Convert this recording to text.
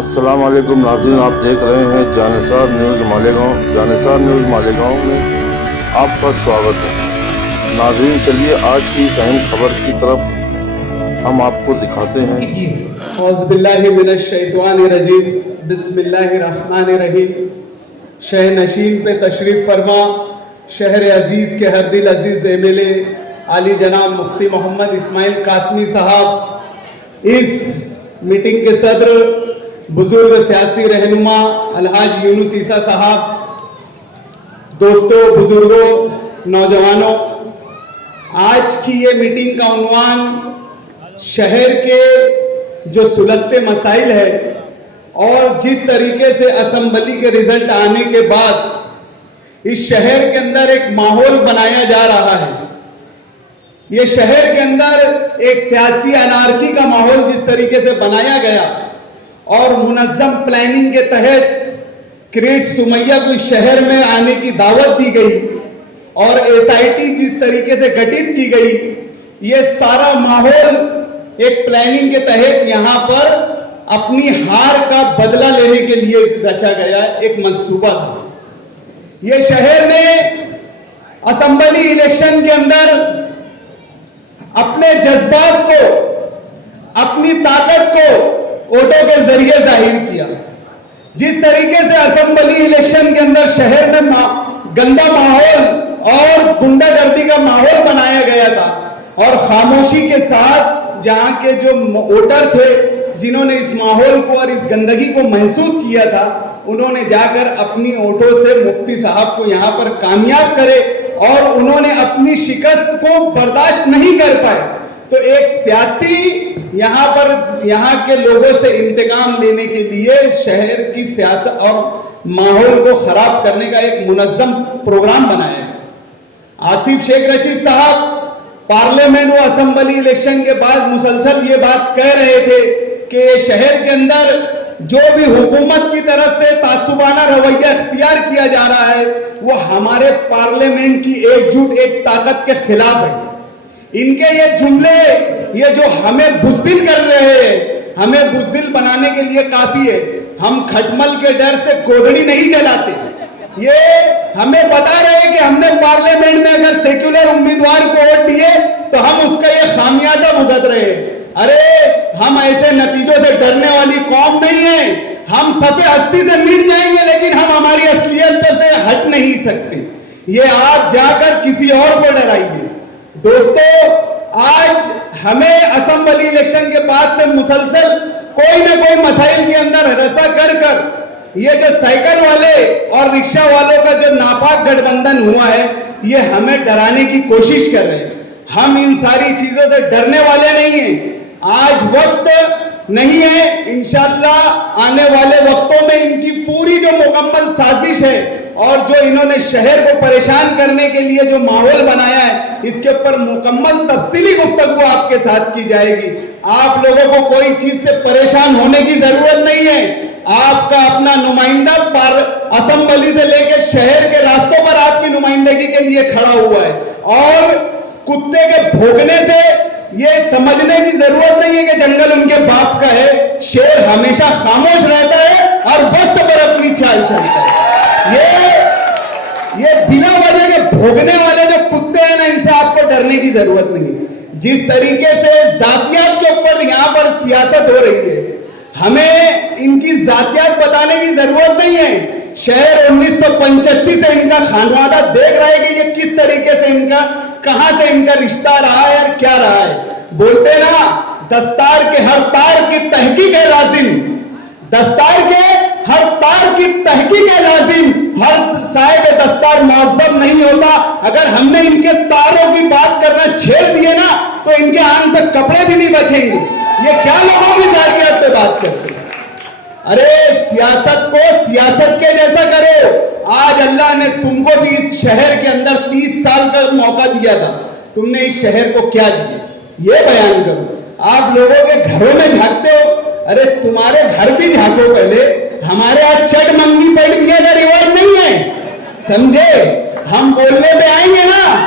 السلام علیکم ناظرین، آپ دیکھ رہے ہیں جانثار نیوز مالیگاؤں۔ جانثار نیوز مالیگاؤں میں آپ کا سواگت ہے۔ ناظرین، چلیے آج کی اس اہم خبر کی طرف ہم آپ کو دکھاتے ہیں۔ اعوذ باللہ من الشیطان الرجیم، بسم اللہ الرحمن الرحیم۔ شہر نشین پہ تشریف فرما شہر عزیز کے ہر دل عزیز MLA عالی جناب مفتی محمد اسماعیل قاسمی صاحب، اس میٹنگ کے صدر بزرگ سیاسی رہنما الحاج یونس عیسیٰ صاحب، دوستوں، بزرگوں، نوجوانوں، آج کی یہ میٹنگ کا عنوان شہر کے جو سلگتے مسائل ہے اور جس طریقے سے اسمبلی کے رزلٹ آنے کے بعد اس شہر کے اندر ایک ماحول بنایا جا رہا ہے، یہ شہر کے اندر ایک سیاسی انارکی کا ماحول جس طریقے سے بنایا گیا اور منظم پلاننگ کے تحت کریٹ سمیہ کو اس شہر میں آنے کی دعوت دی گئی اور SIT جس طریقے سے گٹھت کی گئی، یہ سارا ماحول ایک پلاننگ کے تحت یہاں پر اپنی ہار کا بدلہ لینے کے لیے رچا گیا ایک منصوبہ تھا۔ یہ شہر نے اسمبلی الیکشن کے اندر اپنے جذبات کو، اپنی طاقت کو ووٹوں کے ذریعے ظاہر کیا۔ جس طریقے سے اسمبلی الیکشن کے اندر شہر میں گندا ماحول اور گنڈا گردی کا ماحول بنایا گیا تھا اور خاموشی کے ساتھ جہاں کے جو ووٹر تھے جنہوں نے اس ماحول کو اور اس گندگی کو محسوس کیا تھا، انہوں نے جا کر اپنی ووٹوں سے مفتی صاحب کو یہاں پر کامیاب کرے اور انہوں نے اپنی شکست کو برداشت نہیں کر پائے، تو ایک سیاسی یہاں کے لوگوں سے انتقام لینے کے لیے شہر کی سیاست اور ماحول کو خراب کرنے کا ایک منظم پروگرام بنایا ہے۔ آصف شیخ رشید صاحب پارلیمنٹ و اسمبلی الیکشن کے بعد مسلسل یہ بات کہہ رہے تھے کہ شہر کے اندر جو بھی حکومت کی طرف سے تعصبانہ رویہ اختیار کیا جا رہا ہے وہ ہمارے پارلیمنٹ کی ایک جھوٹ ایک طاقت کے خلاف ہے۔ ان کے یہ جملے یہ جو ہمیں بزدل کر رہے ہیں، ہمیں بزدل بنانے کے لیے کافی ہے۔ ہم کھٹمل کے ڈر سے گودڑی نہیں جلاتے، یہ ہمیں بتا رہے ہیں کہ ہم نے پارلیمنٹ میں اگر سیکولر امیدوار کو ووٹ دیے تو ہم اس کا یہ خامیازہ بھگت رہے ہیں۔ ارے ہم ایسے نتیجوں سے ڈرنے والی قوم نہیں ہیں، ہم صفِ ہستی سے مٹ جائیں گے لیکن ہم ہماری اصلیت پر سے ہٹ نہیں سکتے۔ یہ آپ جا کر کسی اور کو ڈرائیے۔ دوستو، آج ہمیں اسمبلی الیکشن کے بعد سے مسلسل کوئی نہ کوئی مسائل کے اندر رسا کر یہ جو سائیکل والے اور رکشہ والوں کا جو ناپاک گٹھ بندھن ہوا ہے یہ ہمیں ڈرانے کی کوشش کر رہے ہیں۔ ہم ان ساری چیزوں سے ڈرنے والے نہیں ہیں۔ آج وقت نہیں ہے، انشاءاللہ آنے والے وقتوں میں ان کی پوری جو مکمل سازش ہے اور جو انہوں نے شہر کو پریشان کرنے کے لیے جو ماحول بنایا ہے اس کے اوپر مکمل تفصیلی گفتگو آپ کے ساتھ کی جائے گی۔ آپ لوگوں کو کوئی چیز سے پریشان ہونے کی ضرورت نہیں ہے۔ آپ کا اپنا نمائندہ اسمبلی سے لے کے شہر کے راستوں پر آپ کی نمائندگی کے لیے کھڑا ہوا ہے اور کتے کے بھونکنے سے یہ سمجھنے کی ضرورت نہیں ہے کہ جنگل ان کے باپ کا ہے۔ شیر ہمیشہ خاموش رہتا ہے اور وقت پر اپنی چال چلتا ہے۔ یہ بلا وجہ کے بھونکنے والے جو کتے ہیں نا، ان سے آپ کو ڈرنے کی ضرورت نہیں۔ جس طریقے سے ذاتیات کے اوپر یہاں پر سیاست ہو رہی ہے، ہمیں ان کی ذاتیات بتانے کی ضرورت نہیں ہے۔ شہر 1985 سے ان کا خانوادہ دیکھ رہا ہے کہ یہ کس طریقے سے کہاں سے ان کا رشتہ رہا ہے اور کیا رہا ہے۔ بولتے نا، دستار کے ہر تار کی تحقیق ہے لازم، دستار کے ہر تار کی تحقیق ہے لازم، ہر صاحب دستار معظم نہیں ہوتا۔ اگر ہم نے ان کے تاروں کی بات کرنا چھیڑ دیے نا تو ان کے آن تک کپڑے بھی نہیں بچیں گے۔ یہ کیا لوگوں کی ذاتیات پہ بات کرتے ہیں؟ ارے سیاست کو سیاست کے جیسا کرو۔ آج اللہ نے تم کو بھی اس شہر کے اندر 30 سال کا موقع دیا تھا، تم نے اس شہر کو کیا دیا یہ بیان کرو۔ آپ لوگوں کے گھروں میں جھانکتے ہو، ارے تمہارے گھر بھی جھانکو پہلے۔ ہمارے ہاں چٹ منگی پیٹ کیا کا رواج نہیں ہے، سمجھے؟ ہم بولنے پہ آئیں گے نا